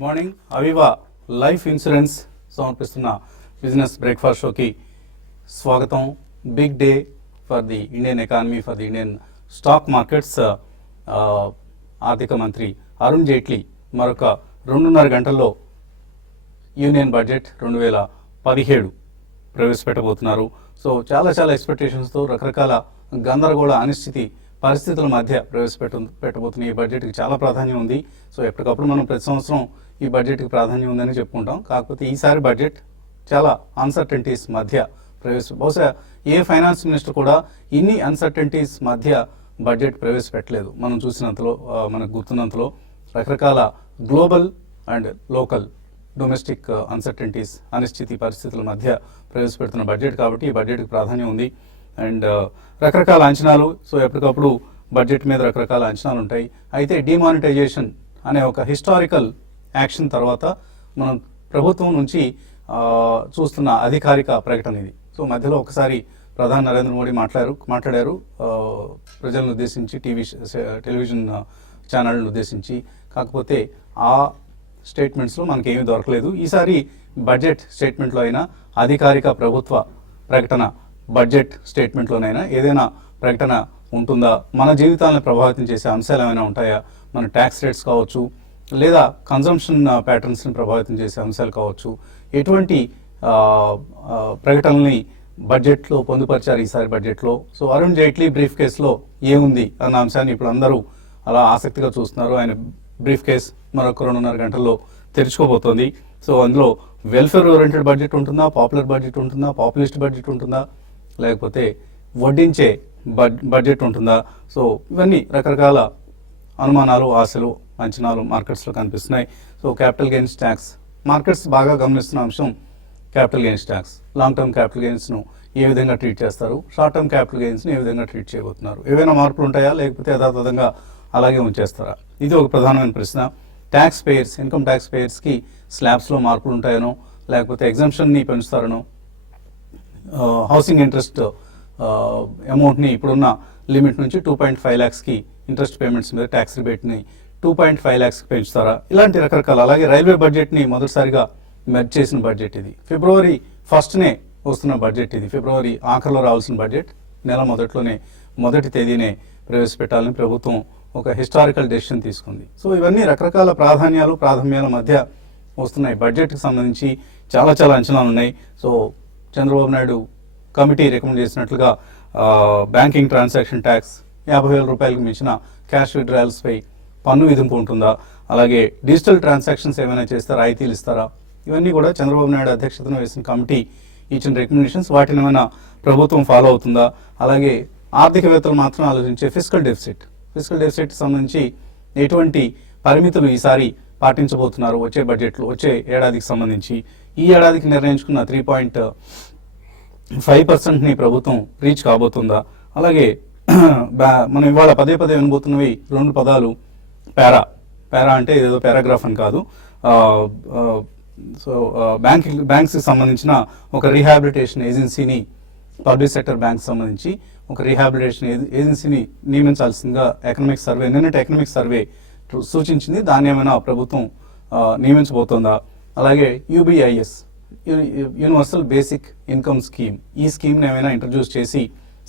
Good morning. Aviva life insurance సమర్పిస్తున్న business breakfast షోకి స్వాగతం. Big day for the Indian economy, for the Indian stock markets. ఆర్థిక మంత్రి అరుణ్ జైట్లీ మరొక 2.5 గంటల్లో యూనియన్ బడ్జెట్ 2017 ప్రవేశపెట్టబోతున్నారు. సో చాలా ఎక్స్పెక్టేషన్స్తో రకరకాల గందరగోళ అనిశ్చితి పరిస్థితుల మధ్య పెట్టబోతున్న ఈ బడ్జెట్కి చాలా ప్రాధాన్యం ఉంది. సో ఎప్పటికప్పుడు మనం ప్రతి సంవత్సరం ఈ బడ్జెట్కి ప్రాధాన్యం ఉందని చెప్పుకుంటాం. కాకపోతే ఈసారి బడ్జెట్ చాలా అన్సర్టనిటీస్ మధ్య బహుశా ఏ ఫైనాన్స్ మినిస్టర్ కూడా ఇన్ని అన్సర్టనిటీస్ మధ్య బడ్జెట్ ప్రవేశపెట్టలేదు. మనం చూసినంతలో, మనకు గుర్తున్నంతలో రకరకాల global and local domestic uncertainties, అనిశ్చితి పరిస్థితుల మధ్య ప్రవేశపెడుతున్న బడ్జెట్ కాబట్టి ఈ బడ్జెట్కి ప్రాధాన్యం ఉంది. అండ్ రకరకాల అంచనాలు. సో ఎప్పటికప్పుడు బడ్జెట్ మీద రకరకాల అంచనాలు ఉంటాయి. అయితే డిమానిటైజేషన్ అనే ఒక హిస్టారికల్ యాక్షన్ తర్వాత మనం ప్రభుత్వం నుంచి చూస్తున్న అధికారిక ప్రకటన ఇది. సో మధ్యలో ఒకసారి ప్రధాని నరేంద్ర మోడీ మాట్లాడారు ప్రజలను ఉద్దేశించి, టెలివిజన్ ఛానళ్ళను ఉద్దేశించి. కాకపోతే ఆ స్టేట్మెంట్స్లో మనకేమీ దొరకలేదు. ఈసారి బడ్జెట్ స్టేట్మెంట్లో అయినా, అధికారిక ప్రభుత్వ ప్రకటన బడ్జెట్ స్టేట్మెంట్లోనైనా ఏదైనా ప్రకటన ఉంటుందా? మన జీవితాలను ప్రభావితం చేసే అంశాలు ఏమైనా ఉంటాయా? మన ట్యాక్స్ రేట్స్ కావచ్చు, లేదా కన్జంప్షన్ ప్యాటర్న్స్ని ప్రభావితం చేసే అంశాలు కావచ్చు. ఎటువంటి ప్రకటనల్ని బడ్జెట్లో పొందుపరిచారు ఈసారి బడ్జెట్లో? సో అరుణ్ జైట్లీ బ్రీఫ్ కేసులో ఏముంది అన్న అంశాన్ని ఇప్పుడు అందరూ అలా ఆసక్తిగా చూస్తున్నారు. ఆయన బ్రీఫ్ కేస్ మరొక 2.5 గంటల్లో తెరుచుకోబోతోంది. సో అందులో వెల్ఫేర్ ఓరియంటెడ్ బడ్జెట్ ఉంటుందా, పాపులర్ బడ్జెట్ ఉంటుందా, పాపులిస్ట్ బడ్జెట్ ఉంటుందా, లేకపోతే వడ్డించే బడ్జెట్ ఉంటుందా? సో ఇవన్నీ రకరకాల అనుమానాలు, ఆశలు, అంచనాలు మార్కెట్స్లో కనిపిస్తున్నాయి. So capital gains tax, markets బాగా గమనిస్తున్న అంశం capital gains tax. Long term capital గెయిన్స్ను ఏ విధంగా ట్రీట్ చేస్తారు, షార్ట్ టర్మ్ క్యాపిటల్ గెయిన్స్ను ఏ విధంగా ట్రీట్ చేయబోతున్నారు? ఏవైనా మార్పులు ఉంటాయా, లేకపోతే యథాతథంగా అలాగే ఉంచేస్తారా? ఇది ఒక ప్రధానమైన ప్రశ్న. ట్యాక్స్ పేయర్స్, ఇన్కమ్ ట్యాక్స్ పేయర్స్కి స్లాబ్స్లో మార్పులు ఉంటాయనో, లేకపోతే ఎగ్జంప్షన్ని పెంచుతారనో, హౌసింగ్ ఇంట్రెస్ట్ అమౌంట్ని ఇప్పుడున్న లిమిట్ నుంచి 2.5 lakhsకి ఇంట్రెస్ట్ పేమెంట్స్ మీద ట్యాక్స్ రిబేట్ని 2.5 lakhsకి పెంచుతారా? ఇలాంటి రకరకాల. అలాగే రైల్వే బడ్జెట్ని మొదటిసారిగా మెర్జ్ చేసిన బడ్జెట్ ఇది. ఫిబ్రవరి 1st వస్తున్న బడ్జెట్ ఇది. ఫిబ్రవరి ఆఖరిలో రావాల్సిన బడ్జెట్ నెల మొదట్లోనే, మొదటి తేదీనే ప్రవేశపెట్టాలని ప్రభుత్వం ఒక హిస్టారికల్ డెసిషన్ తీసుకుంది. సో ఇవన్నీ రకరకాల ప్రాధాన్యాల మధ్య వస్తున్నాయి. బడ్జెట్కి సంబంధించి చాలా అంచనాలు ఉన్నాయి. So Chandrababu Naidu committee recommend చేసినట్లుగా బ్యాంకింగ్ ట్రాన్సాక్షన్ ట్యాక్స్, 50,000 రూపాయలకు మించిన క్యాష్ విత్డ్రాయల్స్పై పన్ను విధింపు ఉంటుందా? అలాగే డిజిటల్ ట్రాన్సాక్షన్స్ ఏమైనా చేస్తే రాయితీలు ఇస్తారా? ఇవన్నీ కూడా చంద్రబాబు నాయుడు అధ్యక్షతన వేసిన కమిటీ ఇచ్చిన రికమెండేషన్స్. వాటిని ఏమైనా ప్రభుత్వం ఫాలో అవుతుందా? అలాగే ఆర్థికవేత్తలు మాత్రం ఆలోచించే ఫిస్కల్ డెఫిసిట్ సంబంధించి ఎటువంటి పరిమితులు ఈసారి పాటించబోతున్నారు వచ్చే బడ్జెట్లో, వచ్చే ఏడాదికి సంబంధించి? ఈ ఏడాదికి నిర్ణయించుకున్న 3.5%ని ప్రభుత్వం రీచ్ కాబోతుందా? అలాగే మనం ఇవాళ పదే వినబోతున్నవి 2 పదాలు. పారా అంటే ఏదో పారాగ్రాఫ్ అని కాదు. సో బ్యాంక్స్కి సంబంధించిన ఒక రీహాబిలిటేషన్ ఏజెన్సీని, పబ్లిక్ సెక్టర్ బ్యాంక్స్ సంబంధించి ఒక రీహాబిలిటేషన్ ఏజెన్సీని నియమించాల్సిందిగా నిన్నటి ఎకనామిక్ సర్వే సూచించింది. దాన్ని ఏమైనా ప్రభుత్వం నియమించబోతోందా? అలాగే యూబీఐఎస్, యూనివర్సల్ బేసిక్ ఇన్కమ్ స్కీమ్, ఈ స్కీమ్ని ఏమైనా ఇంట్రడ్యూస్ చేసి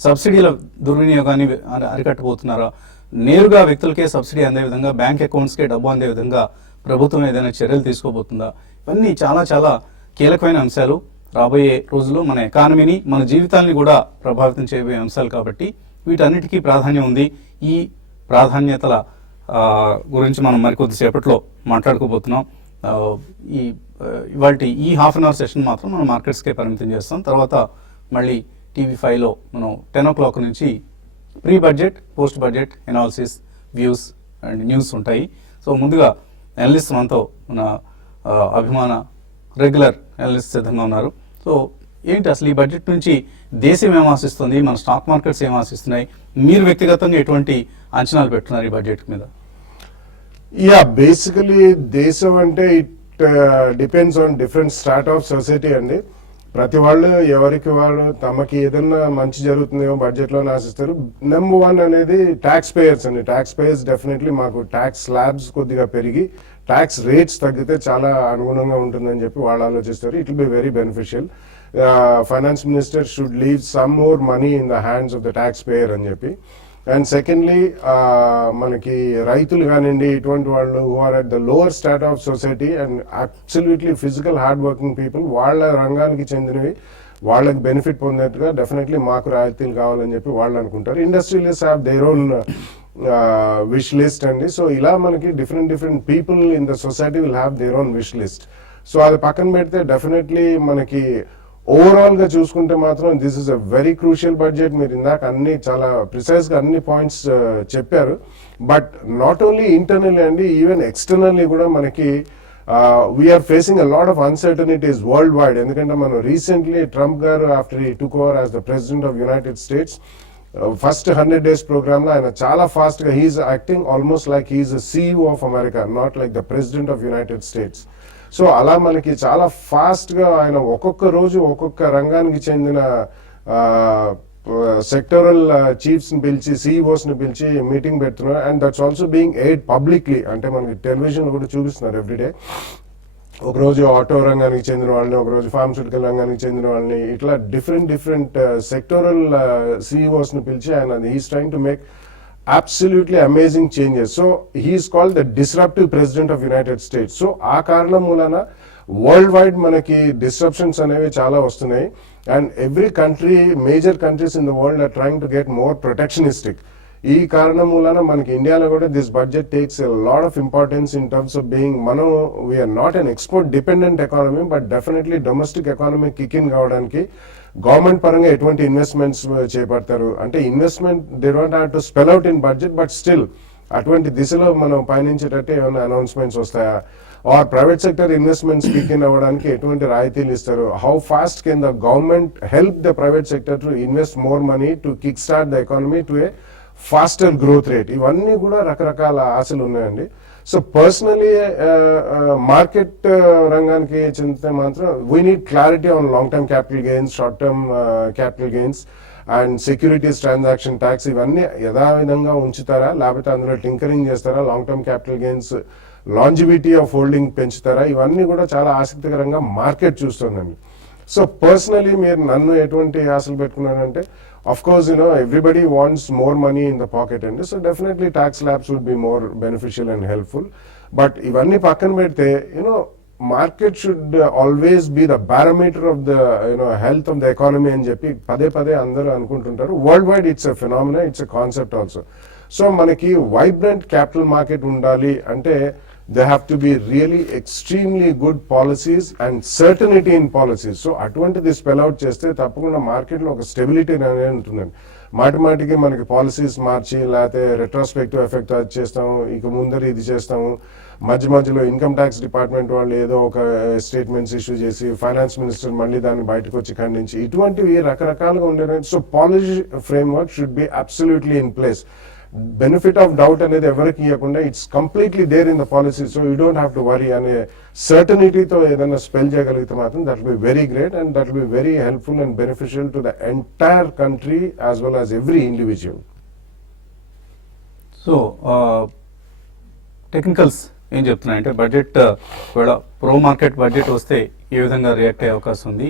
సబ్సిడీల దుర్వినియోగాన్ని అరికట్టబోతున్నారా? నేరుగా వ్యక్తులకే సబ్సిడీ అందే విధంగా, బ్యాంక్ అకౌంట్స్కే డబ్బు అందే విధంగా ప్రభుత్వం ఏదైనా చర్యలు తీసుకోబోతుందా? ఇవన్నీ చాలా కీలకమైన అంశాలు. రాబోయే రోజుల్లో మన ఎకానమీని, మన జీవితాన్ని కూడా ప్రభావితం చేయబోయే అంశాలు కాబట్టి వీటన్నిటికీ ప్రాధాన్యం ఉంది. ఈ ప్రాధాన్యతల గురించి మనం మరికొద్దిసేపట్లో మాట్లాడుకోబోతున్నాం. ఇవాళ ఈ ½ అన్ అవర్ సెషన్ మాత్రం మనం మార్కెట్స్కే పరిమితం చేస్తాం. తర్వాత మళ్ళీ TV5లో మనం 10 o'clock నుంచి pre budget, post budget analysis, views and news ఉంటాయి. సో ముందుగా అనలిస్ట్ మనతో మన అభిమాన రెగ్యులర్ అనలిస్ట్ సిద్ధంగా ఉన్నారు. సో ఏంటి అసలు ఈ బడ్జెట్ నుంచి దేశం ఏం ఆశిస్తుంది, మన స్టాక్ మార్కెట్స్ ఏం ఆశిస్తున్నాయి, మీరు వ్యక్తిగతంగా ఎటువంటి అంచనాలు పెట్టున్నారు ఈ బడ్జెట్ మీద? బేసికలీ దేశం అంటే it depends on different strata of society అండి. ప్రతి వాళ్ళు ఎవరికి వాళ్ళు తమకి ఏదన్నా మంచి జరుగుతుందేమో బడ్జెట్ లో ఆశిస్తారు. నెంబర్ 1 అనేది ట్యాక్స్ పేయర్స్ అండి. ట్యాక్స్ పేయర్స్ డెఫినెట్లీ మాకు ట్యాక్స్ స్లాబ్స్ కొద్దిగా పెరిగి ట్యాక్స్ రేట్స్ తగ్గితే చాలా అనుగుణంగా ఉంటుందని చెప్పి వాళ్ళు ఆలోచిస్తారు. It will be very beneficial. Finance minister should leave some more money in the hands of the tax payer అని చెప్పి. అండ్ సెకండ్లీ మనకి రైతులు కానివ్వండి, ఇటువంటి వాళ్ళు who are at the lower strata of society and absolutely physical hard working people, వాళ్ళ రంగానికి చెందినవి వాళ్ళకి బెనిఫిట్ పొందేట్టుగా డెఫినెట్లీ మాకు రాయితీలు కావాలని చెప్పి వాళ్ళు అనుకుంటారు. Industrialist have their own wish list అండి. సో ఇలా మనకి different people in the society will have their own wish list. So అది పక్కన పెడితే డెఫినెట్లీ మనకి ఓవరాల్ గా చూసుకుంటే మాత్రం this is a very crucial budget. మీరు ఇందాక అన్ని చాలా ప్రిసైజ్ గా అన్ని పాయింట్స్ చెప్పారు. బట్ నాట్ ఓన్లీ ఇంటర్నల్లీ అండి, ఈవెన్ ఎక్స్టర్నల్లీ కూడా మనకి we're facing a lot of uncertainties worldwide. ఎందుకంటే మనం రీసెంట్లీ ట్రంప్ గారు after he took over as the president of United States first 100 days programme లో ఆయన చాలా ఫాస్ట్ గా he's acting almost like he's CEO of America, not like the president of United States. So అలా మనకి చాలా fast గా ఆయన ఒక్కొక్క రోజు ఒక్కొక్క రంగానికి చెందిన సెక్టరల్ చీఫ్స్ ని పిలిచి, CEOs ని పిలిచి మీటింగ్ పెడుతున్నారు. And that's also being aid publicly, అంటే మనకి టెలివిజన్ కూడా చూపిస్తున్నారు ఎవ్రీడే. ఒకరోజు ఆటో రంగానికి చెందిన వాళ్ళని, ఒకరోజు ఫార్మస్యూటికల్ రంగానికి చెందిన వాళ్ళని, ఇట్లా డిఫరెంట్ సెక్టోరల్ CEOs ని పిలిచి ఆయన he's trying to make absolutely amazing changes. So he is called the disruptive president of United States. So ఆ కారణం మూలన వరల్డ్ వైడ్ మనకి డిస్రప్షన్స్ అనేవి చాలా వస్తున్నాయి. And every country, major countries in the world are trying to get more protectionistic. ఈ కారణం మూలన మనకి ఇండియాలో కూడా this budget takes a lot of importance in terms of being, మనం we're not an export dependent economy, but definitely domestic economy kick in కావడానికి government పరంగా ఎటువంటి ఇన్వెస్ట్మెంట్స్ చేపడతారు అంటే, investment they don't have to spell out in budget, but still అటువంటి దిశలో మనం పయనించేటట్టు ఏమైనా అనౌన్స్మెంట్స్ వస్తాయా, or private sector investments kick in అవ్వడానికి ఎటువంటి రాయితీలు ఇస్తారు, how fast can the government help the private sector to invest more money to kick start the economy to a faster growth rate. ఇవన్నీ కూడా రకరకాల ఆశలు ఉన్నాయండి. సో పర్సనలీ మార్కెట్ రంగానికి చెందితే మాత్రం we need clarity on long term capital gains, short term capital gains and securities transaction tax, ఇవన్నీ యథావిధంగా ఉంచుతారా, లేకపోతే అందులో టింకరింగ్ చేస్తారా, long term capital gains longevity of holding పెంచుతారా, ఇవన్నీ కూడా చాలా ఆసక్తికరంగా మార్కెట్ చూస్తుందండి. సో పర్సనలీ మీరు నన్ను ఎటువంటి ఆశలు పెట్టుకున్నానంటే, of course, everybody wants more money in the pocket, and so definitely tax slabs would be more beneficial and helpful. But ivanni pakkan pedte, market should always be the barometer of the health of the economy అని చెప్పి పదే అందరూ అనుకుంటుంటారు. Worldwide it's a phenomena, it's a concept also. So మనకి vibrant capital market ఉండాలి అంటే they have to be really extremely good policies and certainty in policies. So అటువంటిది spell out చేస్తే తప్పకుండా మార్కెట్లో ఒక స్టెబిలిటీ అనేది ఉంటుందండి. మాటికి మనకి పాలసీస్ మార్చి, లేకపోతే రెట్రోస్పెక్టివ్ ఎఫెక్ట్ అది చేస్తాము, ఇక ముందర ఇది చేస్తాము, మధ్యలో ఇన్కమ్ ట్యాక్స్ డిపార్ట్మెంట్ వాళ్ళు ఏదో ఒక స్టేట్మెంట్స్ ఇష్యూ చేసి ఫైనాన్స్ మినిస్టర్ మళ్ళీ దాన్ని బయటకు వచ్చి ఖండించి, ఇటువంటివి రకరకాలుగా ఉండేవి. So policy framework should be absolutely in place. Benefit of doubt అనేది ఎవరికి ఇవ్వకుండా it's completely there in the policy, so you don't have to worry అనే సర్టనిటీతో ఏదైనా స్పెల్ చేయగలిగితే మాత్రం that will be very great and that will be very helpful and beneficial to the entire country as well as every individual. So technicals ఏం చెప్తున్నాయంటే, budget ఒకవేళ pro market budget వస్తే ఏ విధంగా react అయ్యే అవకాశం ఉంది,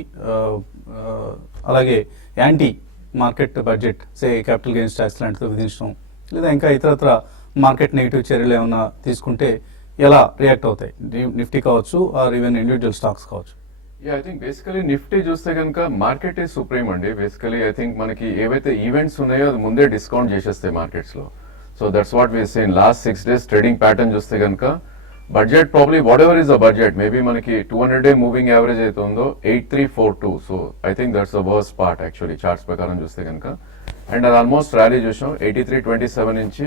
అలాగే యాంటీ మార్కెట్ బడ్జెట్ సే capital gains tax లాంటిది విధించడం, లేదా ఇంకా ఇతరత్ర మార్కెట్ నెగిటివ్ చర్యలు ఏమైనా తీసుకుంటే ఎలా రియాక్ట్ అవుతాయి, నిఫ్టీ కావచ్చు ఆర్ ఈవెన్ ఇండివిజువల్ స్టాక్స్ కావచ్చు? ఐ థింక్ బేసికలీ నిఫ్టీ చూస్తే కనుక మార్కెట్ ఈజ్ సుప్రీం అండి. బేసికలీ ఐ థింక్ మనకి ఏవైతే ఈవెంట్స్ ఉన్నాయో అది ముందే డిస్కౌంట్ చేసేస్తాయి మార్కెట్స్ లో. So that's what we seen last 6 days trading pattern చూస్తే కనుక budget probably whatever is the budget, maybe మనకి 200-day మూవింగ్ యావరేజ్ అయితే ఉందో 8342. So I think that's the worst part actually charts ప్రకారం చూస్తే కనుక. అండ్ అది ఆల్మోస్ట్ ర్యాలీ చూసాం 8327 నుంచి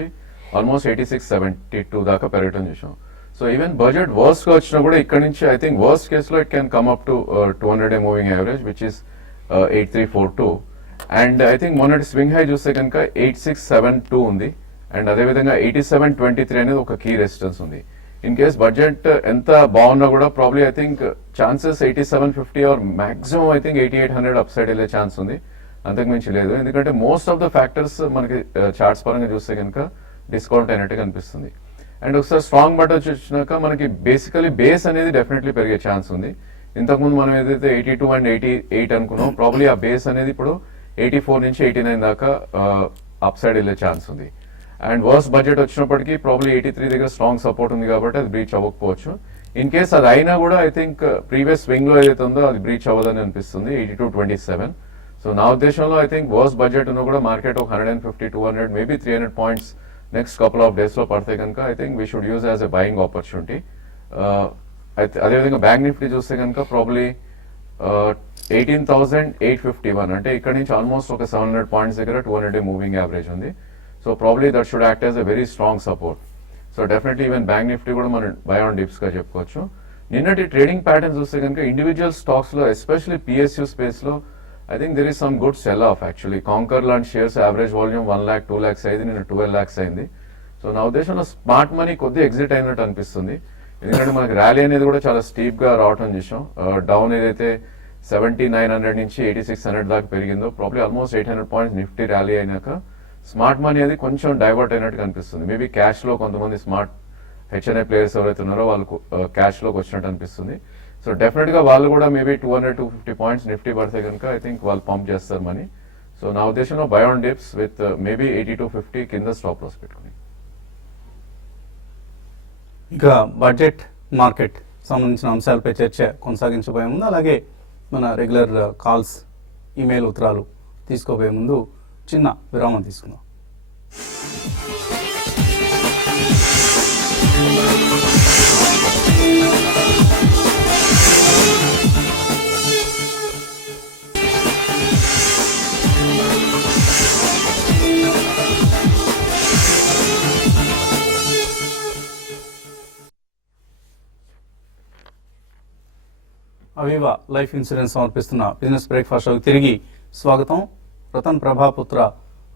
ఆల్మోస్ట్ 8672 దాకా పెరగటం చూసాం. సో ఈవెన్ బడ్జెట్ వర్స్ట్ గా వచ్చినా కూడా ఇక్కడ నుంచి ఐ థింక్ వర్స్ట్ కేస్ లో it can come up to 200-day moving average which is 8342. And I think మొన్నటి స్వింగ్ హై చూస్తే కనుక 8672 ఉంది. అండ్ అదేవిధంగా 8723 అనేది ఒక కీ రెసిస్టెన్స్ ఉంది. ఇన్ కేస్ బడ్జెట్ ఎంత బాగున్నా కూడా probably I think chances 8750 or maximum I think 8800 up side వెళ్ళే ఛాన్స్ ఉంది, అంతకు మించి లేదు. ఎందుకంటే మోస్ట్ ఆఫ్ ద ఫ్యాక్టర్స్ మనకి చార్ట్స్ పరంగా చూస్తే కనుక డిస్కౌంట్ అయినట్టు కనిపిస్తుంది. అండ్ ఒకసారి స్ట్రాంగ్ బట్ వచ్చినాక మనకి బేసికలీ బేస్ అనేది డెఫినెట్లీ పెరిగే ఛాన్స్ ఉంది. ఇంతకుముందు మనం ఏదైతే 82 అండ్ 88 అనుకున్నాం, ప్రాబ్లీ ఆ బేస్ అనేది ఇప్పుడు 84 నుంచి 89 దాకా అప్ సైడ్ వెళ్ళే ఛాన్స్ ఉంది. అండ్ వర్స్ బడ్జెట్ వచ్చినప్పటికీ ప్రాబ్లీ 83 దగ్గర స్ట్రాంగ్ సపోర్ట్ ఉంది కాబట్టి అది బ్రీచ్ అవ్వకపోవచ్చు. ఇన్ కేస్ అది అయినా కూడా ఐ థింక్ ప్రీవియస్ స్వింగ్ లో ఏదైతే ఉందో అది బ్రీచ్ అవ్వదని అనిపిస్తుంది 82.27. సో నా ఉద్దేశంలో ఐ థింక్ వర్స్ బడ్జెట్ ఉన్నా కూడా మార్కెట్ ఒక 150, 200, maybe 300 points next couple of days లో పడితే కనుక I think we should use as a buying opportunity. అదేవిధంగా బ్యాంక్ నిఫ్టీ చూస్తే కనుక ప్రాబ్లీ 18,851 అంటే ఇక్కడ నుంచి ఆల్మోస్ట్ ఒక 700 పాయింట్స్ దగ్గర 200-day మూవింగ్ యావరేజ్ ఉంది. So probably that should act as a very strong support. So definitely even bank Nifty కూడా మనం బై ఆన్ డిప్స్ గా చెప్పుకోవచ్చు. నిన్నటి ట్రేడింగ్ ప్యాటర్న్స్ చూస్తే కనుక ఇండివిజువల్ స్టాక్స్ లో ఎస్పెషల్లీ పిఎస్యూ స్పేస్ లో I think there is some good sell off. Actually Concor లాంటి shares average volume 1 lakh 2 lakhs అయింది, నిన్న 12 lakhs అయింది. సో నా ఉద్దేశంలో స్మార్ట్ మనీ కొద్దిగా ఎగ్జిట్ అయినట్టు అనిపిస్తుంది. ఎందుకంటే మనకి ర్యాలీ అనేది కూడా చాలా స్టీప్ గా రావటం చూసాం. డౌన్ ఏదైతే 7900 నుంచి 8600 దాకా పెరిగిందో probably almost 800 points Nifty rally అయినాక స్మార్ట్ మనీ అనేది కొంచెం డైవర్ట్ అయినట్టు కనిపిస్తుంది. మేబీ క్యాష్ లో కొంతమంది స్మార్ట్ హెచ్ఎన్ఐ ప్లేయర్స్ ఎవరైతే ఉన్నారో వాళ్ళకు క్యాష్ లోకి వచ్చినట్టు అనిపిస్తుంది. సో డెఫినెట్ గా వాళ్ళు కూడా మేబీ 200-250 పాయింట్స్ నిఫ్టీ పడితే కనుక ఐ థింక్ వాళ్ళు పంప్ చేస్తారు మనీ. సో నా ఉద్దేశంలో by on dips with maybe 80-50 కింద స్టాప్ లాస్ పెట్టుకుని. ఇక బడ్జెట్ మార్కెట్ సంబంధించిన అంశాలపై చర్చ కొనసాగించబోయే ముందు, అలాగే మన రెగ్యులర్ కాల్స్, ఈమెయిల్ ఉత్తరాలు తీసుకోబోయే ముందు చిన్న విరామం తీసుకుందాం. అవీవా లైఫ్ ఇన్సూరెన్స్ సమర్పిస్తున్న బిజినెస్ బ్రేక్ఫాస్ట్ షోకి తిరిగి స్వాగతం. రతన్ ప్రభాపుత్ర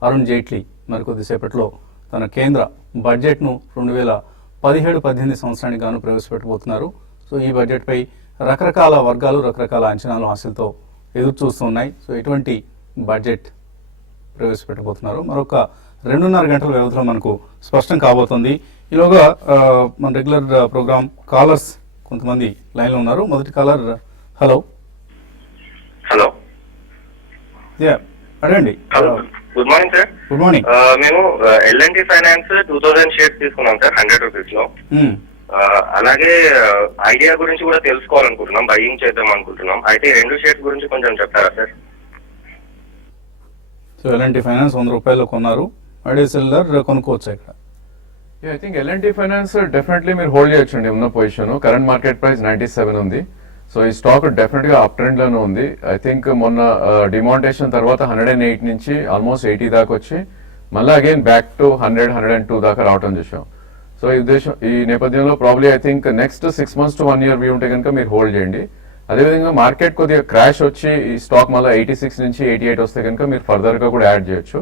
అరుణ్ జైట్లీ మరికొద్దిసేపట్లో తన కేంద్ర బడ్జెట్ను 2017-18 సంవత్సరానికి గాను ప్రవేశపెట్టబోతున్నారు. సో ఈ బడ్జెట్పై రకరకాల వర్గాలు రకరకాల అంచనాలు ఆశలతో ఎదురు చూస్తున్నాయి. సో ఎటువంటి బడ్జెట్ ప్రవేశపెట్టబోతున్నారు మరొక 2.5 గంటల వ్యవధిలో మనకు స్పష్టం కాబోతుంది. ఈలోగా మన రెగ్యులర్ ప్రోగ్రామ్ కాలర్స్ కొంతమంది లైన్లో ఉన్నారు. మొదటి కాలర్, హలో. హలో, అడగండి. Hello, good morning sir. Good morning. మేము L&T ఫైనాన్స్ 2000 షేర్స్ తీసుకున్నాం సార్ 100 రూపీస్ లో. అలాగే ఐడియా గురించి కూడా తెలుసుకోవాలనుకుంటున్నాం, బయింగ్ చేద్దాం అనుకుంటున్నాం. అయితే 2 షేర్స్ గురించి కొంచెం చెప్తారా సార్? సో L&T ఫైనాన్స్ 100 రూపాయలు కొన్నారు, ఐడియా సెల్లర్ కొనుక్కోవచ్చు ఇక్కడ. I think L&T finance definitely మీరు హోల్డ్ చేయొచ్చండి ఉన్న పొజిషన్. కరెంట్ మార్కెట్ ప్రైస్ 97 ఉంది. సో ఈ స్టాక్ డెఫినెట్ గా అప్ ట్రెండ్ లోనే ఉంది. ఐ థింక్ మొన్న డిమాంటేషన్ తర్వాత 108 నుంచి ఆల్మోస్ట్ 80 దాకా వచ్చి మళ్ళీ అగైన్ బ్యాక్ టు 100-102 దాకా రావటం చూసాం. సో ఈ నేపథ్యంలో probably I think next 6 months to 1 year view ఉంటే కనుక మీరు హోల్డ్ చేయండి. అదేవిధంగా మార్కెట్ కొద్దిగా క్రాష్ వచ్చి ఈ స్టాక్ మళ్ళీ 86 నుంచి 88 వస్తే కనుక మీరు ఫర్దర్ గా కూడా యాడ్ చేయొచ్చు.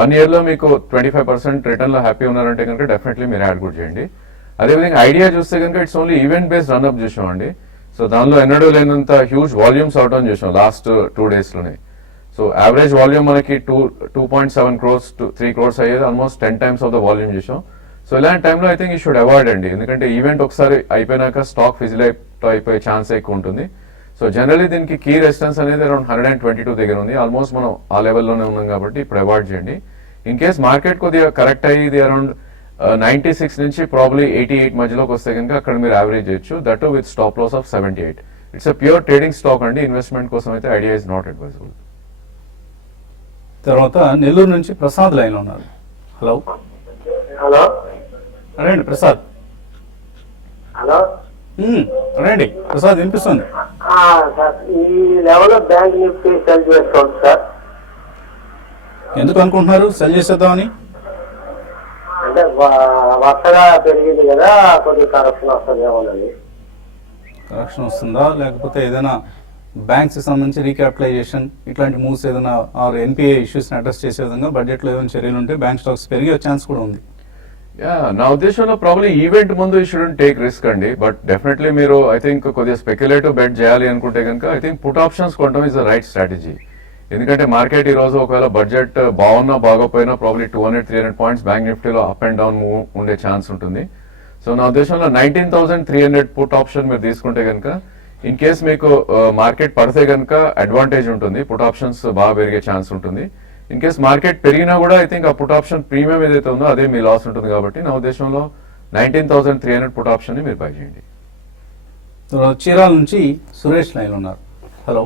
1 year లో మీకు 25% రిటర్న్ లో హ్యాపీ ఉన్నారంటే కనుక డెఫినెట్లీ మీరు యాడ్ కూడా చేయండి. అదేవిధంగా ఐడియా చూస్తే కనుక it's only event based run-up చూసామండి. సో దానిలో ఎన్నడూ లేనంత హ్యూజ్ వాల్యూమ్స్ అవటం చూసాం లాస్ట్ 2 days లోనే. సో యావరేజ్ వాల్యూమ్ మనకి 2.7 crores to 3 crores అయ్యేది, almost 10 times of the volume చూసాం. సో ఇలాంటి టైంలో ఐ థింక్ ఈ షుడ్ అవాయిడ్ అండి, ఎందుకంటే ఈవెంట్ ఒకసారి అయిపోయినాక స్టాక్ ఫిజిల్ అయిపోయే ఛాన్స్ ఎక్కువ ఉంటుంది. సో జనరల్లీ దీనికి కీ రెసిస్టెన్స్ అనేది అరౌండ్ 122 దగ్గర ఉంది. ఆల్మోస్ట్ మనం ఆ లెవెల్లోనే ఉన్నాం కాబట్టి ఇప్పుడు అవాయిడ్ చేయండి. ఇన్ కేస్ మార్కెట్ కొద్దిగా కరెక్ట్ అయ్యి అరౌండ్ 96 నుంచి ప్రాబ్లీ 88 మధ్యలోకి వస్తే కనుక అక్కడ మీరు యావరేజ్ చేయొచ్చు, that with stop loss of 78. It's a pure trading stock అండి, ఇన్వెస్ట్మెంట్ కోసం అయితే ఐడియా ఇస్ నాట్ అడ్వైజబుల్. తర్వాత నెల్లూరు నుంచి ప్రసాద్ లైన్లో ఉన్నారు. హలో. హలో, అడగండి ప్రసాద్. హలో. అడగండి ప్రసాద్, వినిపిస్తుంది. సార్, ఈ లెవెల్ బ్యాంక్ నిఫ్టీ సెల్ చేసుకోండి సార్. ఎందుకు అనుకుంటున్నారు సెల్ చేసేద్దామని? అంటే వరుసగా పెరిగింది కదా, కొద్దిగా కరప్షన్ వస్తుందేమోనండి. కరెక్షన్ వస్తుందా, లేకపోతే ఏదైనా బ్యాంక్స్ సంబంధించి రీక్యాపిటలైజేషన్ ఇట్లాంటి మూవ్స్ ఏదైనా ఆర్ ఎన్పిఏ ఇష్యూస్ని అడ్రస్ చేసే విధంగా బడ్జెట్లో ఏదైనా చర్యలు ఉంటే బ్యాంక్ స్టాక్స్ పెరిగే ఛాన్స్ కూడా ఉంది. నా ఉద్దేశంలో ప్రాబ్లీ ఈవెంట్ ముందు యూ షుడెంట్ టేక్ రిస్క్ అండి, బట్ డెఫినెట్లీ మీరు ఐ థింక్ కొద్దిగా స్పెక్యులేటివ్ బెట్ చేయాలి అనుకుంటే కనుక ఐ థింక్ పుట్ ఆప్షన్స్ కొనడం ఇస్ ద రైట్ స్ట్రాటజీ. ఎందుకంటే మార్కెట్ ఈ రోజు ఒకవేళ బడ్జెట్ బాగున్నా బాగోపోయినా ప్రాబ్లీ 200-300 పాయింట్స్ బ్యాంక్ నిఫ్టీలో అప్ అండ్ డౌన్ మూవ్ ఉండే ఛాన్స్ ఉంటుంది. సో నా ఉద్దేశంలో 19,300 పుట్ ఆప్షన్ మీరు తీసుకుంటే కనుక ఇన్ కేస్ మీకు మార్కెట్ పడితే కనుక అడ్వాంటేజ్ ఉంటుంది, పుట్ ఆప్షన్స్ బాగా పెరిగే ఛాన్స్ ఉంటుంది. ఇన్ కేస్ మార్కెట్ పెరిగినా కూడా ఐ థింక్ ఆ పుట్ ఆప్షన్ ప్రీమియం ఏదైతే ఉందో అదే మీ లాస్ ఉంటుంది. కాబట్టి నా ఉద్దేశంలో 19,300 పుట్ ఆప్షన్ ని మీరు బై చేయండి. తర్వాత చీరాల నుంచి సురేష్ లైన్ ఉన్నారు. Hello,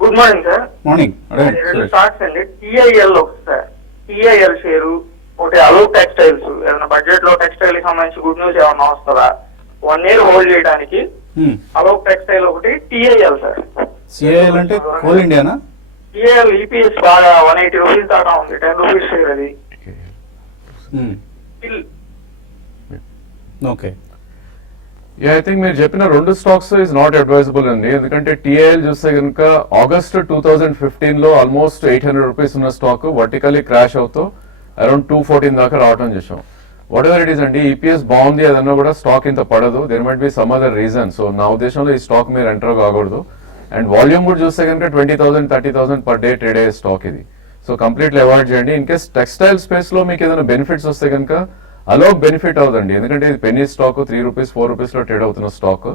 good morning sir. Morning. అడగండి రెండు సురేష్. స్టాక్స్ అండి. టిఐఎల్ ఒకటి సార్, టిఐఎల్ షేరు ఒకటి, అలోక్ టెక్స్టైల్స్. ఏదైనా బడ్జెట్ లో టెక్స్టైల్ కి సంబంధించి గుడ్ న్యూస్ ఏమన్నా వస్తుందా 1 year హోల్డ్ చేయడానికి? అలోక్ టెక్స్టైల్ ఒకటి, టిఐఎల్ సార్. సిఐఎల్ అంటే కోల్ ఇండియానా? టిఐఎల్ ఈపీఎస్ బాగా 180 రూపీస్ దాకా ఉంది, 10 రూపీస్ షేర్ అది. ఓకే. ఐ థింక్ మీరు చెప్పిన రెండు స్టాక్స్ ఇస్ నాట్ అడ్వైజబుల్ అండి. ఎందుకంటే టీఐఎల్ చూస్తే కనుక ఆగస్ట్ 2015 లో ఆల్మోస్ట్ 800 రూపీస్ ఉన్న స్టాక్ వర్టికల్లీ క్రాష్ అవుతూ అరౌండ్ 214 దాకా రావడం చూసాం. వాట్ ఎవర్ ఇట్ ఈస్ అండి, ఈపీఎస్ బాగుంది అదన్నా కూడా స్టాక్ ఇంత పడదు. There might be some other reason. So నా ఉద్దేశంలో ఈ స్టాక్ మీరు ఎంటర్ కాకూడదు. అండ్ వాల్యూమ్ కూడా చూస్తే కనుక 20,000 30,000 పర్ డే ట్రేడ్ అయ్యే స్టాక్ ఇది. సో కంప్లీట్లీ అవాయిడ్ చేయండి. ఇన్ కేస్ టెక్స్టైల్ స్పేస్ లో మీకు ఏదైనా బెనిఫిట్స్ వస్తే కనుక అలోక్ బెనిఫిట్ అవుతుంది, ఎందుకంటే ఇది పెన్నీ స్టాక్ 3 రూపీస్ 4 రూపీస్ లో ట్రేడ్ అవుతున్న స్టాక్.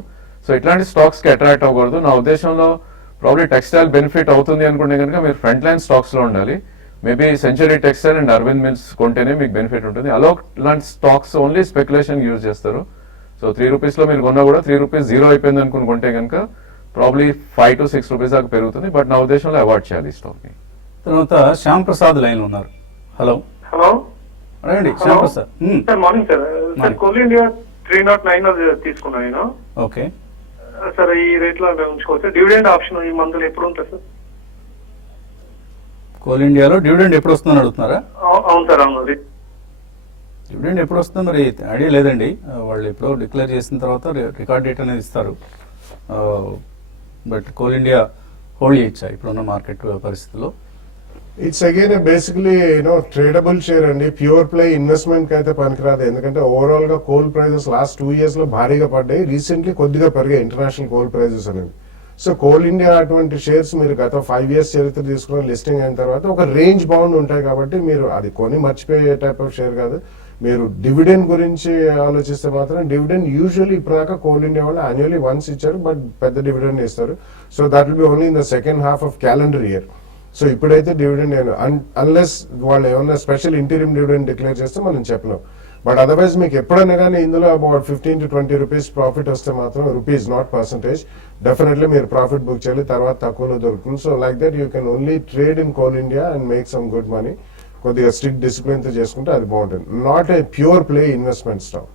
సో ఇట్లాంటి స్టాక్స్ కి అట్రాక్ట్ అవ్వకూడదు. నా ఉద్దేశంలో ప్రాబ్లీ టెక్స్టైల్ బెనిఫిట్ అవుతుంది అనుకుంటే కనుక మీరు ఫ్రంట్ లైన్ స్టాక్స్ లో ఉండాలి. Maybe Century Textile and Arvind Mills కొంటేనే మీకు బెనిఫిట్ ఉంటుంది. అలోక్ లాంటి స్టాక్స్ ఓన్లీ స్పెక్యులేషన్ యూజ్ చేస్తారు. సో 3 రూపీస్ లో మీరు కొన్నా కూడా 3 రూపీస్ జీరో అయిపోయింది అనుకుని కొంటే కనుక ప్రాబ్లీ 5 to 6 రూపీస్ దాకా పెరుగుతుంది. బట్ నా ఉద్దేశంలో అవాయిడ్ చేయాలి ఈ స్టాక్ ని. తర్వాత శ్యామ్ ప్రసాద్ లైన్ ఉన్నారు. హలో, హలో అడగండి Shyam Prasad. Sir, morning sir. Sir, coal India 309 తీసుకున్నాను నేను. ఓకే. సార్, ఈ రేట్ లో ఉంచుకోవచ్చు. డివిడెండ్ ఆప్షన్ ఈ మంత్ ఎప్పుడు ఉంటుంది సార్? కోల్ ఇండియాలో డివిడెండ్ ఎప్పుడు వస్తుందని అడుగుతున్నారా? అవును సార్, అవును. డివిడెండ్ ఎప్పుడు వస్తుందో మరి ఐడియా లేదండి. వాళ్ళు ఎప్పుడో డిక్లేర్ చేసిన తర్వాత రికార్డ్ డేట్ అనేది ఇస్తారు. బట్ కోల్ ఇండియా హోల్డ్ చేయొచ్చా ఇప్పుడున్న మార్కెట్ పరిస్థితుల్లో? It's again basically tradable share అండి. ప్యూర్ ప్లే ఇన్వెస్ట్మెంట్ కి అయితే పనికిరాదు. ఎందుకంటే ఓవరాల్ గా కోల్ ప్రైజెస్ లాస్ట్ 2 years లో భారీగా పడ్డాయి. రీసెంట్లీ కొద్దిగా పెరిగాయి ఇంటర్నేషనల్ కోల్ ప్రైజెస్ అనేవి. సో కోల్ ఇండియా అటువంటి షేర్స్ మీరు గత 5 years చరిత్ర తీసుకుని లిస్టింగ్ అయిన తర్వాత ఒక రేంజ్ బౌండ్ ఉంటాయి కాబట్టి మీరు అది కొని మర్చిపోయే టైప్ ఆఫ్ షేర్ కాదు. మీరు డివిడెండ్ గురించి ఆలోచిస్తే మాత్రం డివిడెండ్ యూజువల్లీ ఇప్పటిదాకా కోల్ ఇండియా వాళ్ళు యాన్యువల్లీ వన్స్ ఇచ్చారు, బట్ పెద్ద డివిడెండ్ ఇస్తారు. So that will B only in the second half of calendar year. So ఇప్పుడైతే డివిడెండ్ అన్లెస్ వాళ్ళు ఏమన్నా స్పెషల్ ఇంటీరియం డివిడెండ్ డిక్లేర్ చేస్తే మనం చెప్పలేం. బట్ అదర్వైజ్ మీకు ఎప్పుడైనా కానీ ఇందులో అబౌట్ 15 to 20 రూపీస్ ప్రాఫిట్ వస్తే మాత్రం రూపీస్ నాట్ పర్సంటేజ్ డెఫినెట్లీ మీరు ప్రాఫిట్ బుక్ చేయాలి. తర్వాత తక్కువలో దొరుకుతుంది. So like that you can only trade in coal India and make some good money. కొద్దిగా స్ట్రిక్ట్ డిసిప్లిన్ తో చేసుకుంటే అది బాగుంటుంది. Not a pure play investment stock.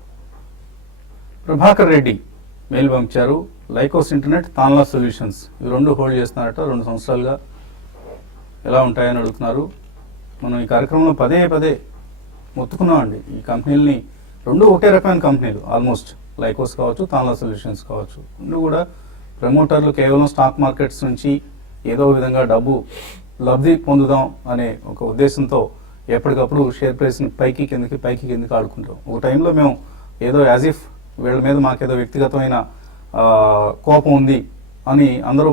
Prabhakar Reddy mail పంపించారు. లైకోస్ ఇంటర్నెట్, తాన్లా సొల్యూషన్స్ ఇవి 2 హోల్డ్ చేస్తున్నారట 2 సంవత్సరాలుగా. ఎలా ఉంటాయని అడుగుతున్నారు. మనం ఈ కార్యక్రమంలో పదే మొత్తుకున్నామండి. ఈ కంపెనీలని 2 ఒకే రకమైన కంపెనీలు ఆల్మోస్ట్. లైకోస్ కావచ్చు, తాన్లా సొల్యూషన్స్ కావచ్చు. 2 కూడా ప్రమోటర్లు కేవలం స్టాక్ మార్కెట్స్ నుంచి ఏదో విధంగా డబ్బు లబ్ధి పొందుదాం అనే ఒక ఉద్దేశంతో ఎప్పటికప్పుడు షేర్ ప్రైస్ని పైకి కిందకి ఆడుకుంటాం. ఒక టైంలో మేము ఏదో యాజ్ ఇఫ్ వీళ్ళ మీద మాకేదో వ్యక్తిగతమైన కోపం ఉంది అని అందరూ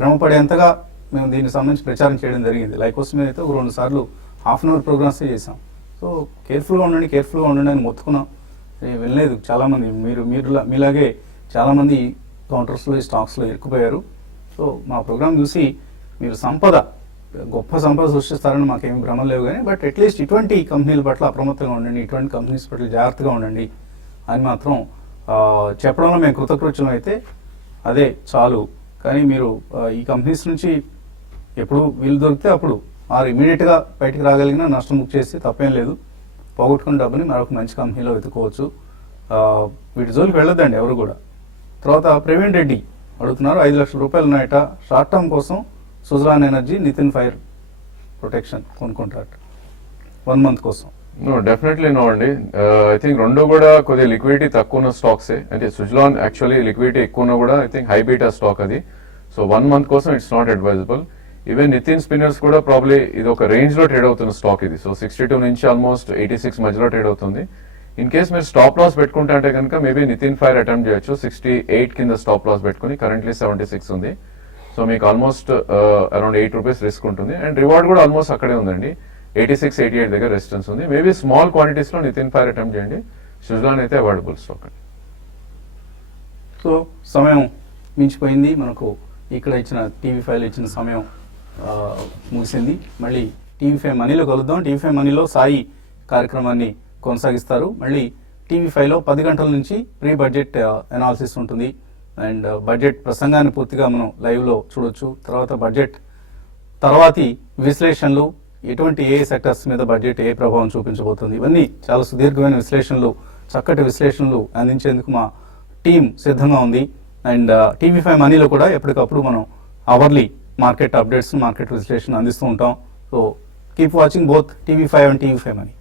భ్రమపడేంతగా మేము దీనికి సంబంధించి ప్రచారం చేయడం జరిగింది. లైకోస్ మీద అయితే 2 సార్లు హాఫ్-అన్-అవర్ ప్రోగ్రామ్సే చేసాం. సో కేర్ఫుల్గా ఉండండి అని మొత్తుకున్నాం. వెళ్ళలేదు చాలామంది. మీలాగే చాలామంది కౌంటర్స్లో ఈ స్టాక్స్లో ఇరుక్కుపోయారు. సో మా ప్రోగ్రామ్ చూసి మీరు గొప్ప సంపద సృష్టిస్తారని మాకేమి భ్రమలు లేవు కానీ, బట్ అట్లీస్ట్ ఇటువంటి కంపెనీల పట్ల అప్రమత్తంగా ఉండండి, ఇటువంటి కంపెనీస్ పట్ల జాగ్రత్తగా ఉండండి అని మాత్రం చెప్పడంలో మేము కృతకృత్యం అయితే అదే చాలు. కానీ మీరు ఈ కంపెనీస్ నుంచి ఎప్పుడు వీలు దొరికితే అప్పుడు ఇమీడియట్గా బయటికి రాగలిగిన నష్టం బుక్ చేసి తప్పేం లేదు. పోగొట్టుకున్న డబ్బుని మరొక మంచి కంపెనీలో వెతుక్కోవచ్చు. వీటి జోలికి వెళ్ళొద్దండి ఎవరు కూడా. తర్వాత ప్రవీణ్ రెడ్డి అడుగుతున్నారు 5 లక్షల రూపాయలు ఉన్నాయట, షార్ట్ టర్మ్ కోసం Suzlon Energy, Nitin Fire Protection కొనుక్కుంటారట 1 month కోసం. నో, డెఫినెట్లీ నో అండి. ఐ థింక్ 2 కూడా కొద్దిగా లిక్విడిటీ తక్కువ ఉన్న స్టాక్సే. అంటే సుజలాన్ యాక్చువల్లీ లిక్విడిటీ ఎక్కువ ఉన్నా కూడా I think high beta stock అది. సో 1 month కోసం it's not advisable. Even Nitin Spinners కూడా ప్రాబ్లీ ఇది ఒక రేంజ్ లో ట్రేడ్ అవుతున్న స్టాక్ ఇది. సో 62 నుంచి ఆల్మోస్ట్ 86 మధ్యలో ట్రేడ్ అవుతుంది. ఇన్ కేస్ మీరు స్టాప్ లాస్ పెట్టుకుంటే అంటే కనుక మేబీ నితిన్ ఫైర్ అటెంప్ట్ చేయొచ్చు. 68 కింద స్టాప్ లాస్ పెట్టుకుని, కరెంట్లీ 76 ఉంది. సో మీకు ఆల్మోస్ట్ అరౌండ్ 8 రూపీస్ రిస్క్ ఉంటుంది. అండ్ రివార్డ్ కూడా ఆల్మోస్ట్ అక్కడే ఉందండి. 86, 88 దగ్గర రెసిస్టెన్స్ ఉంది. మేబీ స్మాల్ క్వాంటిటీస్ లో నితిన్ ఫైర్ అటెంప్ట్ చేయండి. సుజలాన్ అయితే అవైలబుల్ స్టాక్ అండి. సో సమయం మించిపోయింది, మనకు ఇక్కడ ఇచ్చిన TV5 ఇచ్చిన సమయం ముగిసింది. మళ్ళీ TV5 మనీలో కలుద్దాం. TV5 మనీలో సాయి కార్యక్రమాన్ని కొనసాగిస్తారు. మళ్ళీ TV5లో 10 గంటల నుంచి ప్రీ బడ్జెట్ అనాలిసిస్ ఉంటుంది. అండ్ బడ్జెట్ ప్రసంగాన్ని పూర్తిగా మనం లైవ్లో చూడొచ్చు. తర్వాత బడ్జెట్ తర్వాతి విశ్లేషణలు, ఎటువంటి ఏ సెక్టర్స్ మీద బడ్జెట్ ఏ ప్రభావం చూపించబోతుంది, ఇవన్నీ చాలా సుదీర్ఘమైన విశ్లేషణలు, చక్కటి విశ్లేషణలు అందించేందుకు మా టీం సిద్ధంగా ఉంది. అండ్ TV5 మనీలో కూడా ఎప్పటికప్పుడు మనం అవర్లీ మార్కెట్ అప్డేట్స్, మార్కెట్ విశ్లేషణ అందిస్తూ ఉంటాం. So keep watching both TV5 and TV5 money.